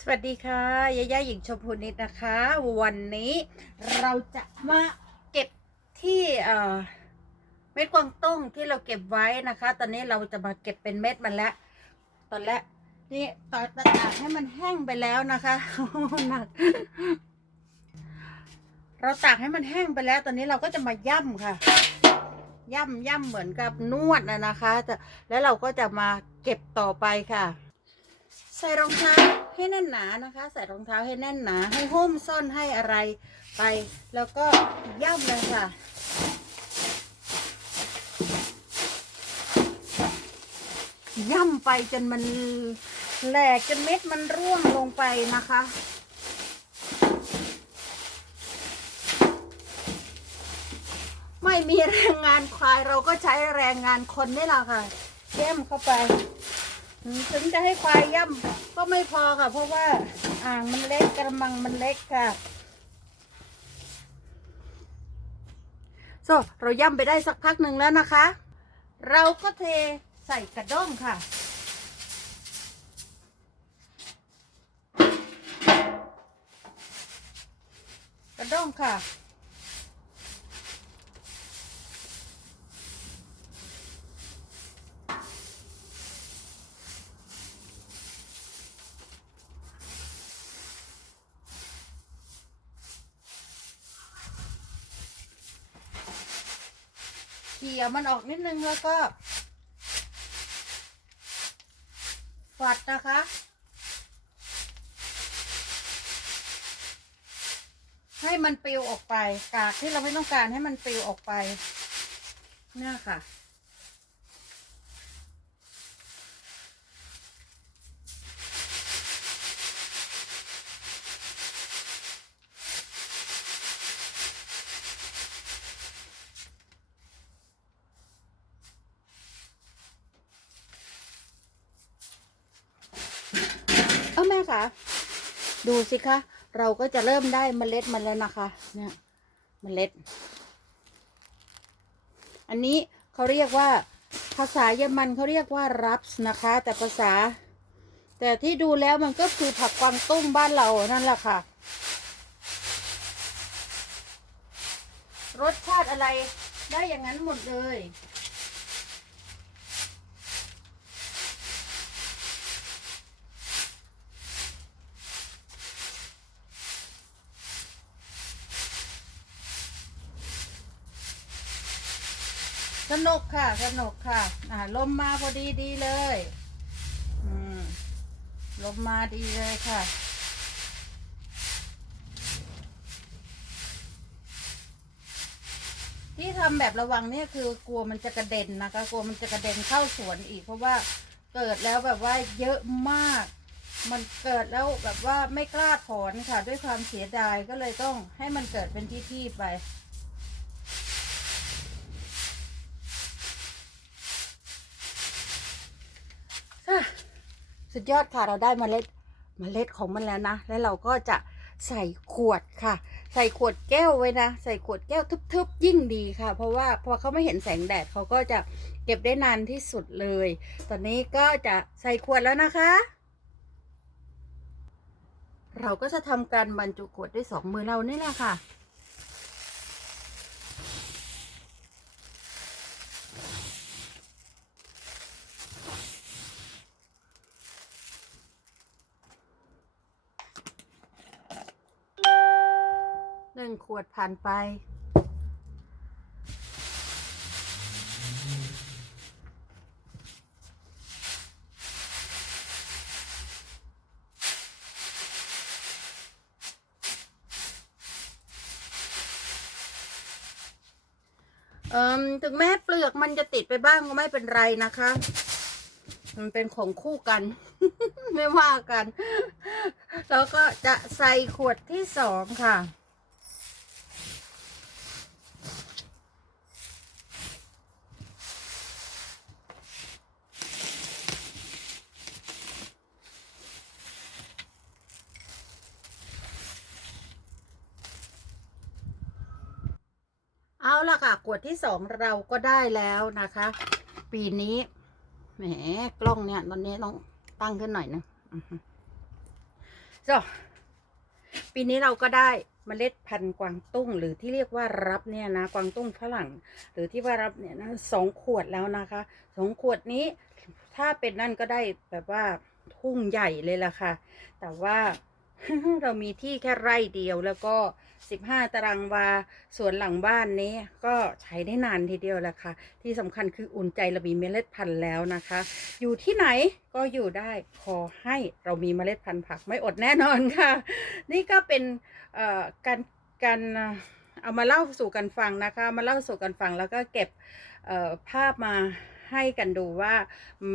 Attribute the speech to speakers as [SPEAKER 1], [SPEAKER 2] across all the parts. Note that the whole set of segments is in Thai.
[SPEAKER 1] สวัสดีค่ะยาย่าหญิงชมพูนิดนะคะ วันนี้เราจะมาเก็บที่เอ่อเม็ดกวางตุ้งที่เราเก็บไว้นะคะ ตอนนี้เราจะมาเก็บเป็นเม็ดมันแล้ว ตอนแรกนี่ตอนตากให้มันแห้งไปแล้วนะคะหนักเราตากให้มันแห้งไปแล้ว ตอนนี้เราก็จะมาย่ำค่ะ ย่ำย่ำเหมือนกับนวดนะนะคะแล้วเราก็จะมาเก็บต่อไปค่ะ ใส่รองเท้าให้แน่นหนานะคะ ใส่รองเท้าให้แน่นหนา ให้หุ้มส้นให้อะไรไป แล้วก็ย่ำเลยค่ะย่ำไปจนมันแหลกจนเม็ดมันร่วงลงไปนะคะ ไม่มีแรงงานควายเราก็ใช้แรงงานคนนี่แหละค่ะเย่มเข้าไป ถึงจะให้ควายย่ำก็ไม่พอค่ะ เพราะว่าอ่างมันเล็กกระมังมันเล็กค่ะ โซเราย่ำไปได้สักพักหนึ่งแล้วนะคะ เราก็เทใส่กระด้งค่ะกระด้งค่ะ ขี่ยมันออกนิดนึงแล้วก็ฝัดนะคะ ให้มันปลิวออกไป กากที่เราไม่ต้องการให้มันปลิวออกไปเนี่ยค่ะ คะ ดูสิคะ เราก็จะเริ่มได้เมล็ดมันแล้วนะคะ เนี่ยเมล็ด อันนี้เขาเรียกว่าภาษาเยอรมันเขาเรียกว่ารับส์นะคะ แต่ภาษา แต่ที่ดูแล้วมันก็คือผักกวางตุ้งบ้านเรานั่นแหละค่ะ รสชาติอะไรได้อย่างนั้นหมดเลย สนุกค่ะ สนุกค่ะ อ่าลมมาพอดีดีเลย อืมลมมาดีเลยค่ะที่ทำแบบระวังเนี่ยคือกลัวมันจะกระเด็นนะคะกลัวมันจะกระเด็นเข้าสวนอีก เพราะว่าเกิดแล้วแบบว่าเยอะมาก มันเกิดแล้วแบบว่าไม่กล้าถอนค่ะ ด้วยความเสียดายก็เลยต้องให้มันเกิดเป็นที่ๆไป อะ สุดยอดค่ะเราได้เมล็ดเมล็ดของมันแล้วนะ แล้วเราก็จะใส่ขวดค่ะ ใส่ขวดแก้วไว้นะ ใส่ขวดแก้วทึบๆ ยิ่งดีค่ะ เพราะว่าพอเขาไม่เห็นแสงแดดเขาก็จะเก็บได้นานที่สุดเลย ตอนนี้ก็จะใส่ขวดแล้วนะคะ เราก็จะทำการบรรจุขวดด้วยสองมือเรานี่แหละค่ะ หนึ่งขวดผ่านไปเอ่มถึงแม้เปลือกมันจะติดไปบ้างก็ไม่เป็นไรนะคะ มันเป็นของคู่กัน ไม่ว่ากัน แล้วก็จะใส่ขวดที่สองค่ะ เอาละค่ะขวดที่สองเราก็ได้แล้วนะคะ ปีนี้แหมกล้องเนี่ยตอนนี้ต้องตั้งขึ้นหน่อยนึงอือฮึจ้ะปีนี้เราก็ได้เมล็ดพันธุ์กวางตุ้ง หรือที่เรียกว่ารับเนี่ยนะกวางตุ้งฝรั่ง หรือที่ว่ารับเนี่ยนะสองขวดแล้วนะคะสองขวดนี้ ถ้าเป็นนั่นก็ได้แบบว่าทุ่งใหญ่เลยล่ะค่ะ แต่ว่า เรามีที่แค่ไร่เดียวแล้วก็15ตารางวาสวนหลังบ้านนี้ก็ใช้ได้นานทีเดียวแหละค่ะ ที่สำคัญคืออุ่นใจเรามีเมล็ดพันธุ์แล้วนะคะ อยู่ที่ไหนก็อยู่ได้ขอให้เรามีเมล็ดพันธุ์ผักไม่อดแน่นอนค่ะ นี่ก็เป็นการการเอามาเล่าสู่กันฟังนะคะ มาเล่าสู่กันฟังแล้วก็เก็บภาพมา ให้กันดูว่า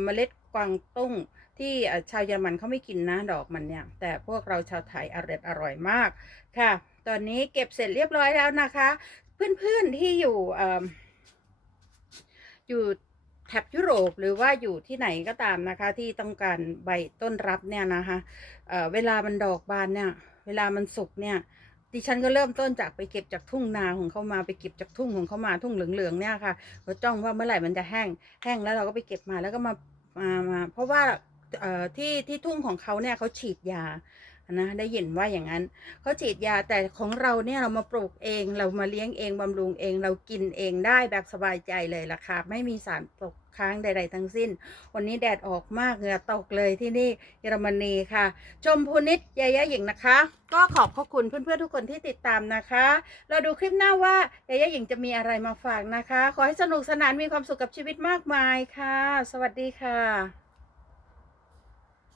[SPEAKER 1] เมล็ดกวางตุ้งที่ชาวเยอรมันเขาไม่กินนะดอกมันเนี่ย แต่พวกเราชาวไทยอร่อยอร่อยมากค่ะ ตอนนี้เก็บเสร็จเรียบร้อยแล้วนะคะ เพื่อนๆที่อยู่ออยู่แถบยุโรปหรือว่าอยู่ที่ไหนก็ตามนะคะ ที่ต้องการใบต้นรับเนี่ยนะคะเเวลามันดอกบานเนี่ย เวลามันสุกเนี่ย ดิฉันก็เริ่มต้นจากไปเก็บจากทุ่งนาของเขามาไปเก็บจากทุ่งของเขามาทุ่งเหลืองๆเนี่ยค่ะก็จ้องว่าเมื่อไหร่มันจะแห้ง แห้งแล้วเราก็ไปเก็บมาแล้วก็มามามาเพราะว่าที่ที่ทุ่งของเขาเนี่ยเขาฉีดยา นะได้ยินว่าอย่างนั้นเขาฉีดยาแต่ของเราเนี่ยเรามาปลูกเอง เรามาเลี้ยงเองบำรุงเอง เรากินเองได้แบบสบายใจเลยล่ะค่ะไม่มีสารตกค้างใด ๆ ทั้งสิ้น วันนี้แดดออกมากเหงื่อตกเลยที่นี่เยอรมนีค่ะ ชมพูนิดยายาหญิงนะคะ ก็ขอบพระคุณเพื่อนๆทุกคนที่ติดตามนะคะ เราดูคลิปหน้าว่ายายาหญิงจะมีอะไรมาฝากนะคะ ขอให้สนุกสนานมีความสุขกับชีวิตมากมายค่ะ สวัสดีค่ะ